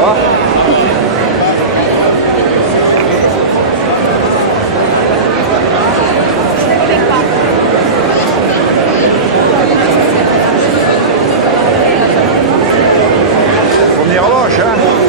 va? On y relâche, hein?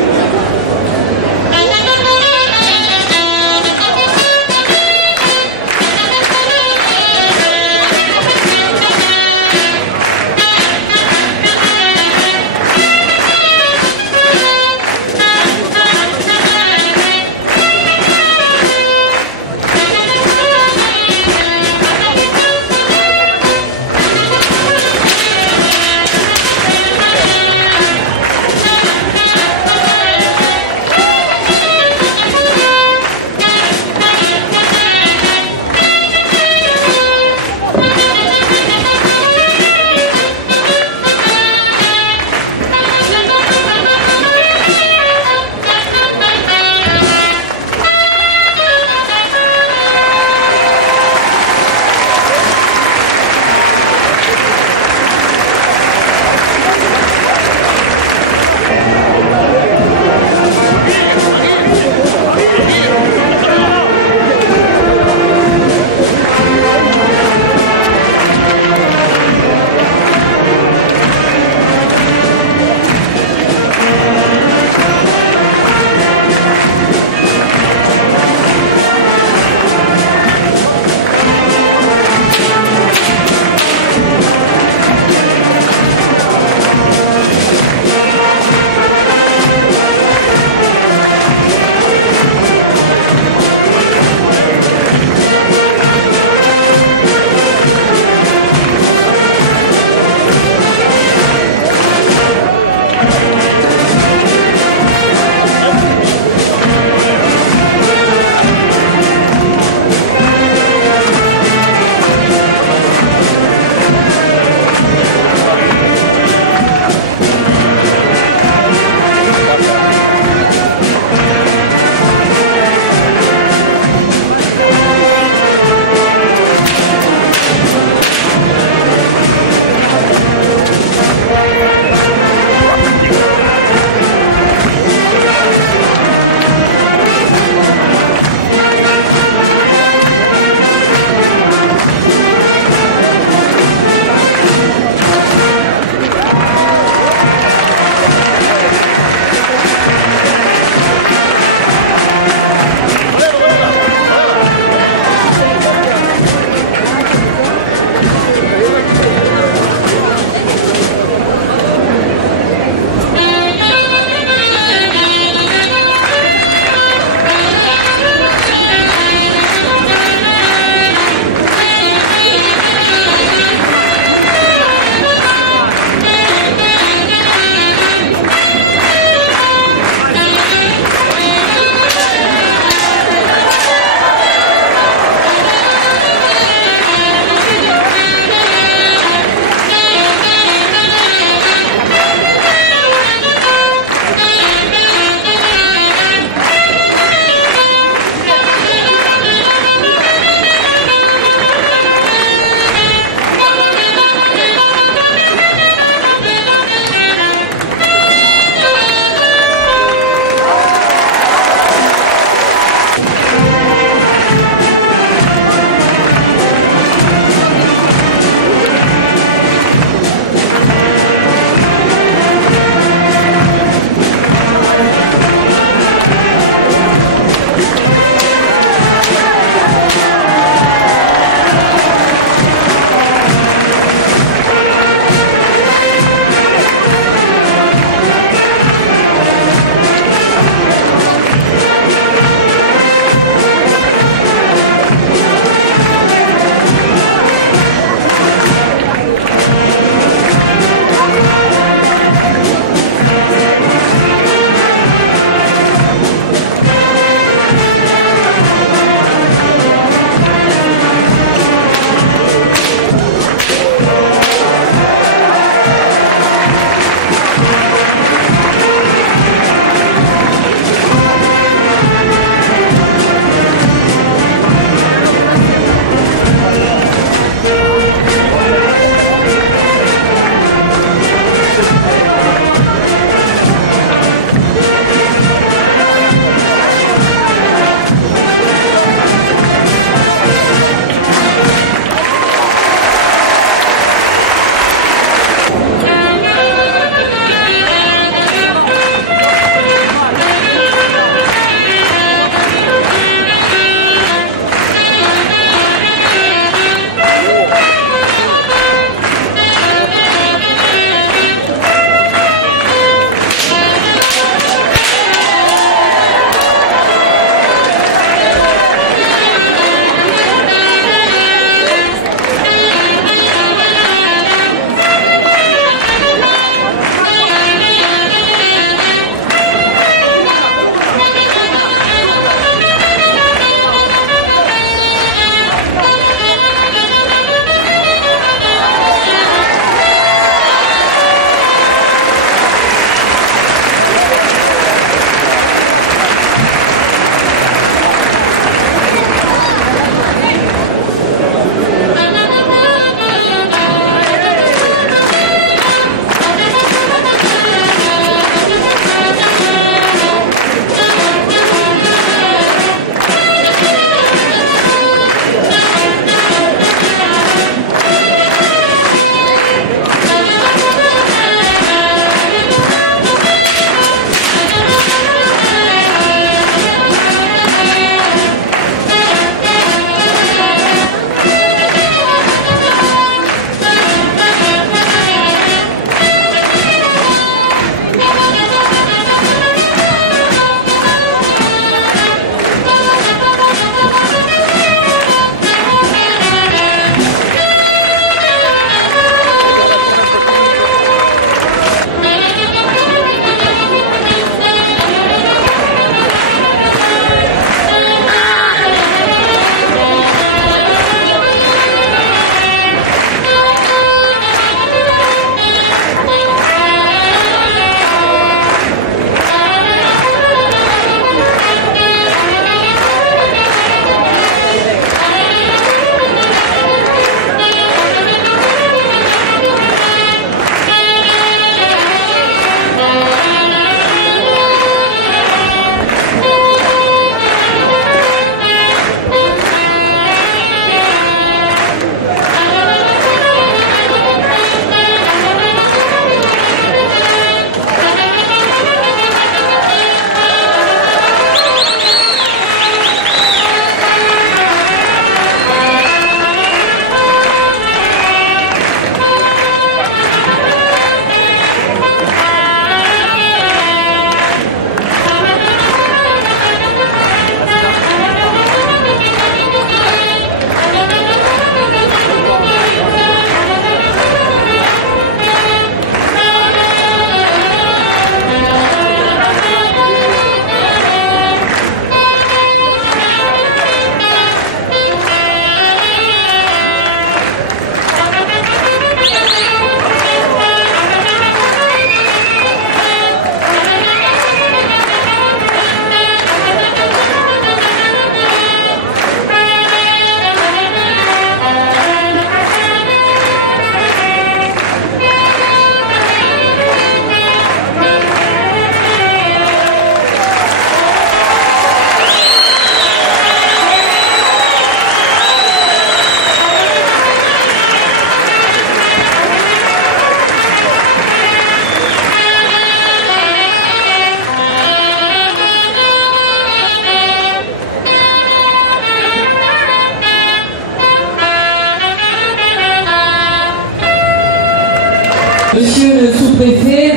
Monsieur le sous-préfet,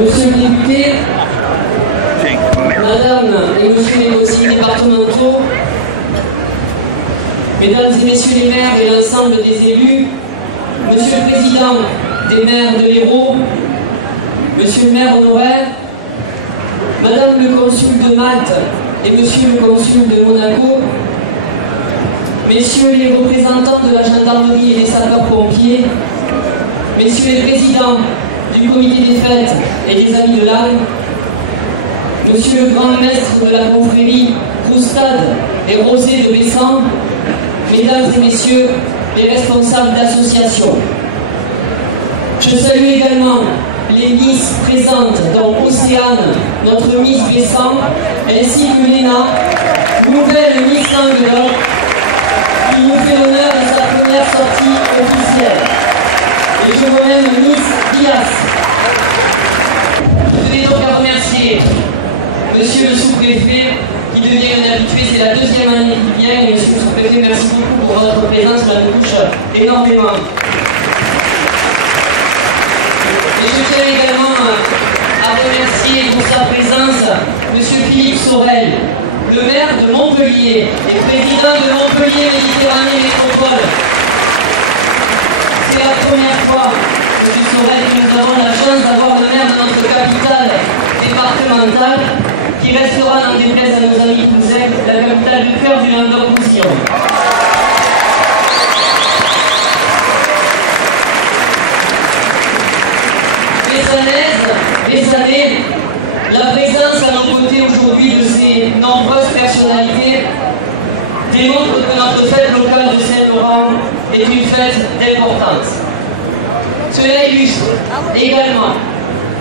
Monsieur le député, Madame et Monsieur les conseillers départementaux, Mesdames et Messieurs les maires et l'ensemble des élus, Monsieur le Président des maires de l'Hérault, Monsieur le maire honoraire, Madame le consul de Malte et Monsieur le consul de Monaco, Messieurs les représentants de la gendarmerie et des sapeurs-pompiers, Messieurs les présidents du comité des fêtes et des amis de l'âme, Monsieur le grand maître de la confrérie Croustade et Rosé de Bessan, Mesdames et Messieurs les responsables d'associations. Je salue également les Miss présentes, dont Océane, notre Miss Bessan, ainsi que Léna, nouvelle Miss Languedoc, qui nous fait l'honneur de sa première sortie officielle. Et je vois même Miss Dias. Je tenais donc à remercier Monsieur le sous-préfet, qui devient un habitué, c'est la deuxième année qu'il vient. Et Monsieur le sous-préfet, merci beaucoup pour votre présence, ça nous touche énormément. Et je tiens également à remercier pour sa présence Monsieur Philippe Sorel, le maire de Montpellier et président de Montpellier Méditerranée Métropole. C'est la première fois, Monsieur Sorel, que nous avons la chance d'avoir le maire de notre capitale départementale qui restera, n'en déplaise à nos amis cousins, la capitale du cœur du Languedoc-Roussillon. Des années, la présence à nos côtés aujourd'hui de ces nombreuses personnalités démontre que notre fête locale de Saint-Laurent est une fête d'importance. Cela illustre également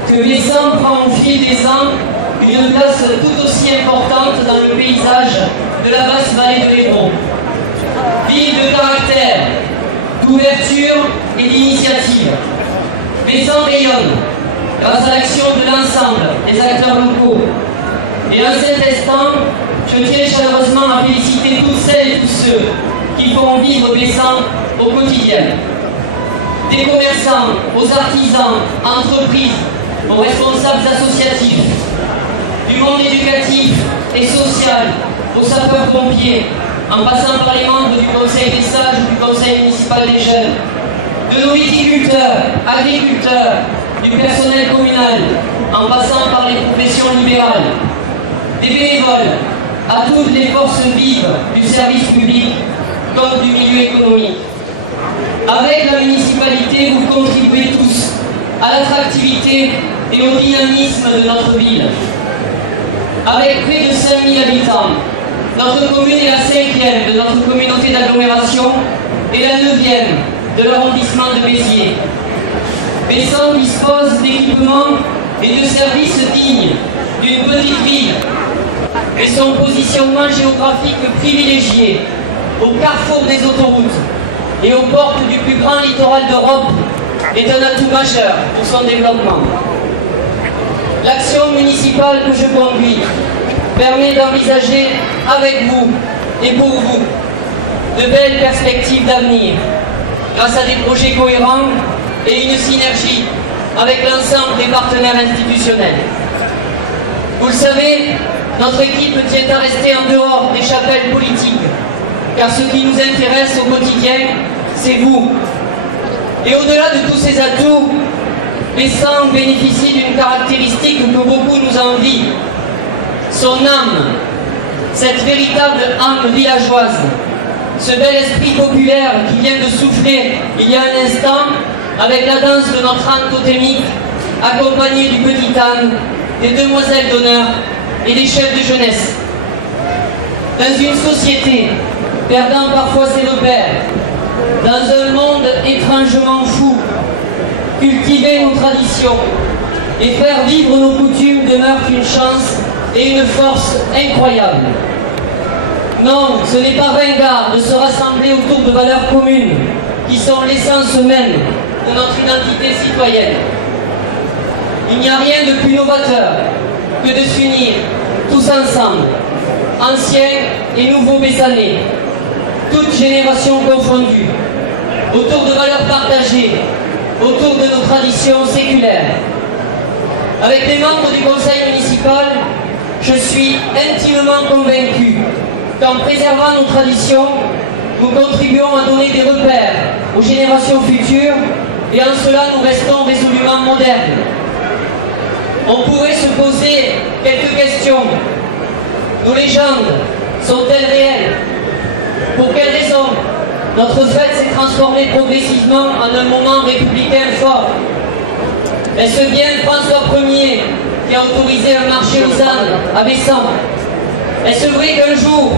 que Bessan prend au fil des ans une place tout aussi importante dans le paysage de la basse vallée de l'Hérault. Ville de caractère, d'ouverture et d'initiative, Bessan rayonne grâce à l'action de l'ensemble des acteurs locaux. Et en cet instant, je tiens chaleureusement à féliciter toutes celles et tous ceux qui font vivre Bessan au quotidien. Des commerçants, aux artisans, entreprises, aux responsables associatifs, du monde éducatif et social, aux sapeurs-pompiers, en passant par les membres du Conseil des sages ou du Conseil municipal des jeunes, de nos viticulteurs, agriculteurs, du personnel communal, en passant par les professions libérales, des bénévoles, à toutes les forces vives du service public comme du milieu économique. Avec la municipalité, vous contribuez tous à l'attractivité et au dynamisme de notre ville. Avec près de 5000 habitants, notre commune est la 5e de notre communauté d'agglomération et la 9e de l'arrondissement de Béziers. Bessan dispose d'équipements et de services dignes d'une petite ville, et son positionnement géographique privilégié au carrefour des autoroutes et aux portes du plus grand littoral d'Europe est un atout majeur pour son développement. L'action municipale que je conduis permet d'envisager avec vous et pour vous de belles perspectives d'avenir grâce à des projets cohérents et une synergie avec l'ensemble des partenaires institutionnels. Vous le savez, notre équipe tient à rester en dehors des chapelles politiques, car ce qui nous intéresse au quotidien, c'est vous. Et au-delà de tous ces atouts, Bessan bénéficie d'une caractéristique que beaucoup nous envient, son âme, cette véritable âme villageoise, ce bel esprit populaire qui vient de souffler il y a un instant avec la danse de notre âne totémique, accompagnée du petit âne, des demoiselles d'honneur et des chefs de jeunesse. Dans une société perdant parfois ses repères, dans un monde étrangement fou, cultiver nos traditions et faire vivre nos coutumes demeure une chance et une force incroyable. Non, ce n'est pas ringard de se rassembler autour de valeurs communes qui sont l'essence même de notre identité citoyenne. Il n'y a rien de plus novateur que de s'unir tous ensemble, anciens et nouveaux Bessanais, toutes générations confondues, autour de valeurs partagées, autour de nos traditions séculaires. Avec les membres du conseil municipal, je suis intimement convaincu qu'en préservant nos traditions, nous contribuons à donner des repères aux générations futures et en cela nous restons résolument modernes. On pourrait se poser quelques questions. Nos légendes sont-elles réelles? Pour quelles raisons notre fête s'est transformée progressivement en un moment républicain fort? Est-ce bien François Ier qui a autorisé un marché aux ânes à Bessan? Est-ce vrai qu'un jour,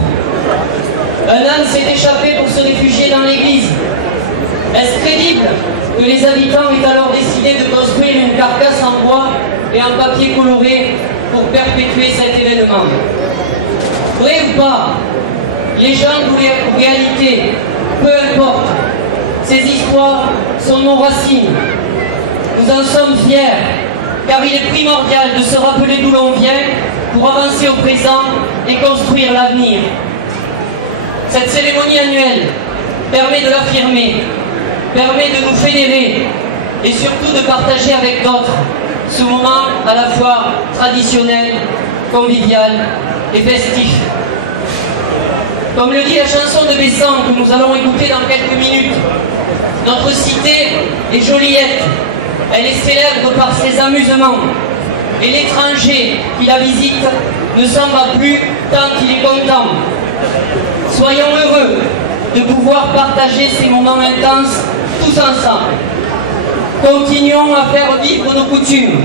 un âne s'est échappé pour se réfugier dans l'église? Est-ce crédible que les habitants aient alors décidé de construire une carcasse en bois et en papier coloré pour perpétuer cet événement? Vrai ou pas, légende ou réalité, peu importe, ces histoires sont nos racines. Nous en sommes fiers, car il est primordial de se rappeler d'où l'on vient pour avancer au présent et construire l'avenir. Cette cérémonie annuelle permet de l'affirmer, permet de nous fédérer et surtout de partager avec d'autres ce moment à la fois traditionnel, convivial et festif. Comme le dit la chanson de Bessan que nous allons écouter dans quelques minutes, notre cité est Joliette. Elle est célèbre par ses amusements. Et l'étranger qui la visite ne s'en va plus tant qu'il est content. Soyons heureux de pouvoir partager ces moments intenses tous ensemble. Continuons à faire vivre nos coutumes,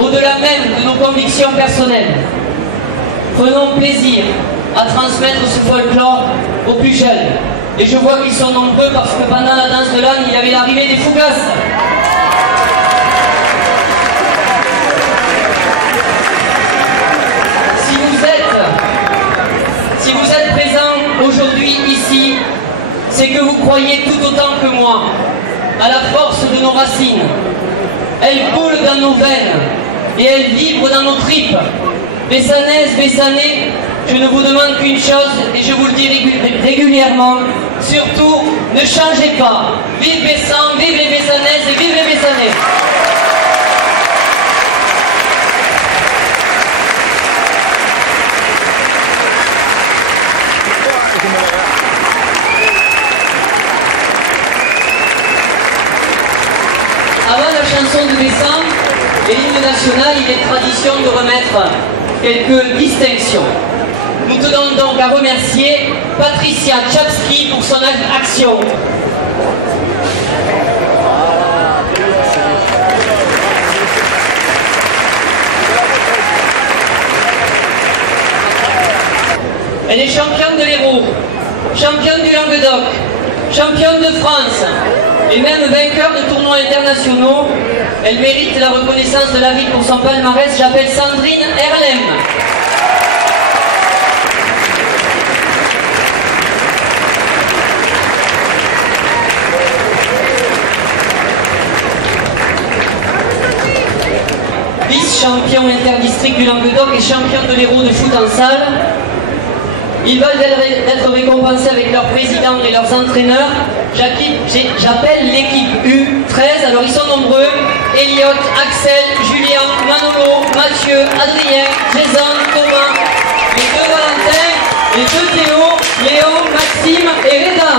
au-delà même de nos convictions personnelles. Prenons plaisir à transmettre ce folklore aux plus jeunes. Et je vois qu'ils sont nombreux parce que pendant la danse de l'âne, il y avait l'arrivée des fougasses. Si vous êtes présents aujourd'hui ici, c'est que vous croyez tout autant que moi à la force de nos racines. Elles coulent dans nos veines et elles vibrent dans nos tripes. Bessanaises, Bessanais, je ne vous demande qu'une chose et je vous le dis régulièrement, surtout ne changez pas. Vive Bessan, vive les Bessanaises et vive les Bessanais. Avant la chanson de Bessan et l'hymne national, il est tradition de remettre quelques distinctions. Nous tenons donc à remercier Patricia Tchapski pour son action. Elle est championne de l'Hérault, championne du Languedoc, championne de France et même vainqueur de tournois internationaux. Elle mérite la reconnaissance de la ville pour son palmarès. J'appelle Sandrine Erlem. Vice-champion interdistrict du Languedoc et champion de l'Hérault de foot en salle. Ils veulent être récompensés avec leurs présidents et leurs entraîneurs. J'appelle l'équipe U13, alors ils sont nombreux. Elliot, Axel, Julien, Manolo, Mathieu, Adrien, Jason, Thomas, les deux Valentin, les deux Théo, Léon, Maxime et Reda.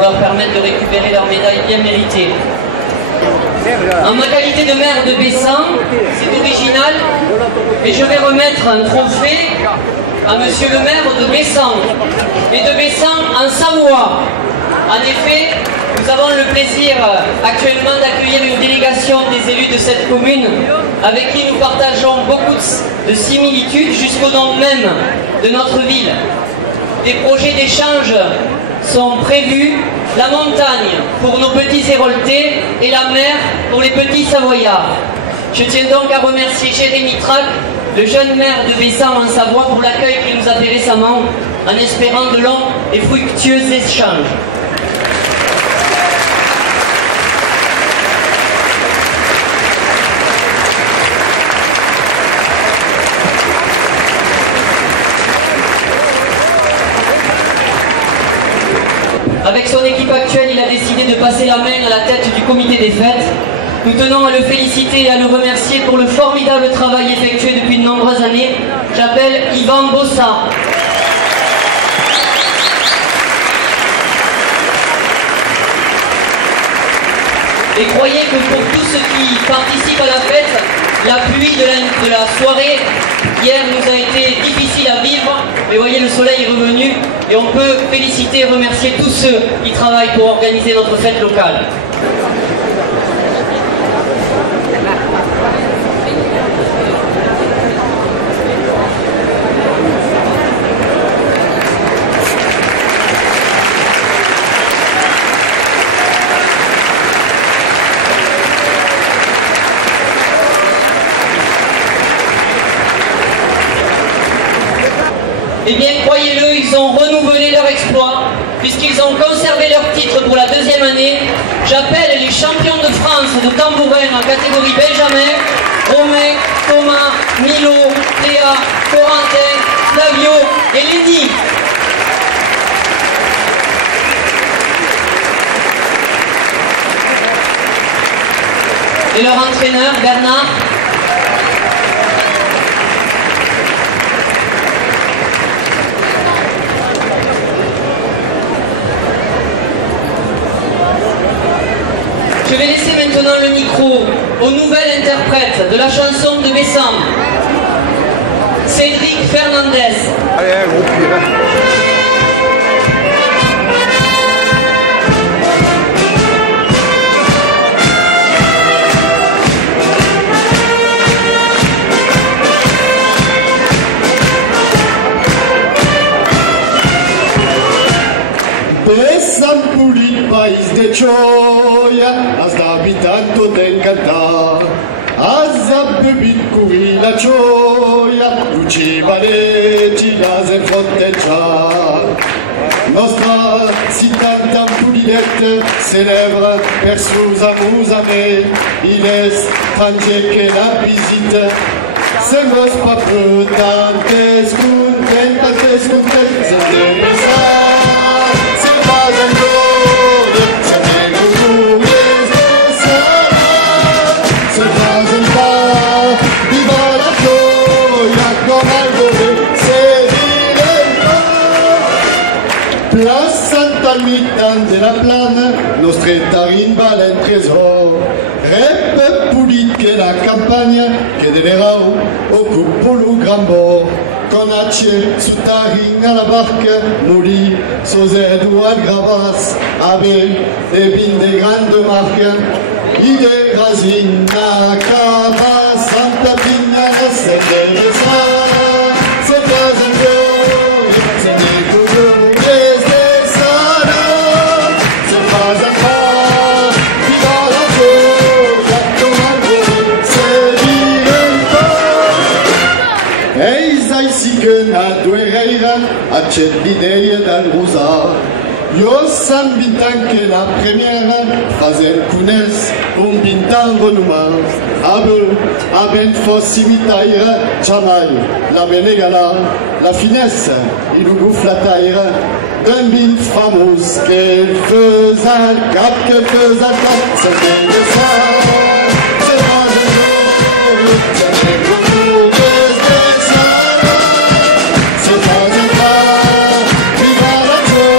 pour leur permettre de récupérer leur médaille bien méritée. En ma qualité de maire de Bessan, c'est original, et je vais remettre un trophée à monsieur le maire de Bessan, et de Bessan en Savoie. En effet, nous avons le plaisir actuellement d'accueillir une délégation des élus de cette commune avec qui nous partageons beaucoup de similitudes jusqu'au nom même de notre ville. Des projets d'échange sont prévus, la montagne pour nos petits Héroltais et la mer pour les petits Savoyards. Je tiens donc à remercier Jérémy Trac, le jeune maire de Bessan en Savoie, pour l'accueil qu'il nous a fait récemment, en espérant de longs et fructueux échanges. Avec son équipe actuelle, il a décidé de passer la main à la tête du comité des fêtes. Nous tenons à le féliciter et à le remercier pour le formidable travail effectué depuis de nombreuses années. J'appelle Yvan Bossa. Et croyez que pour tous ceux qui participent à la fête, la pluie de la soirée hier nous a été difficile à vivre, mais voyez, le soleil est revenu et on peut féliciter et remercier tous ceux qui travaillent pour organiser notre fête locale. Eh bien, croyez-le, ils ont renouvelé leur exploit, puisqu'ils ont conservé leur titre pour la deuxième année. J'appelle les champions de France de tambourin en catégorie Benjamin, Romain, Thomas, Milo, Théa, Corentin, Flavio et Lenny. Et leur entraîneur, Bernard. Je vais laisser maintenant le micro au nouvel interprète de la chanson de Bessan, Cédric Fernandez. Allez, un gros pire. Bessan pulit país de gioia, has d'habitant tot encantat. Has begut curi la gioia, luci valegi las en frontejat. Nostra ciutat tan pulidette célèbre per sus amusament, il est estranger que la visite. Sembres pas peu tantes contentes, c'est de Bessan. Place Santa Mitan de la Plana, nostre tarin valen tresor. Rep pulit que la campagna, que de l'erau, occupe lo gran bord. Conace su tarin a la barca, muli, sos Eduard Gravas, ave de vin de grande marca. Ide Razina, Cava, Santa Pina, c'est de Bessan, c'est pas un jour, c'est des coups des salons, c'est pas un pas, qui va la jour, comme un gros, c'est l'île. Eis aici que na duereira, accet l'idée d'Alrosa. Yo san bintan que la première fazer cunes un bintan renouement. Aben fos imitaire, jamais la benegala, la finesse, il ouvre la taille d'un mille fameux qu'elle faisait cap, qu'elle faisait cap, c'est de ça. C'est pas de jour, c'est de jour, c'est ça. C'est pas de pas, viva la joie.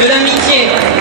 de l'amitié,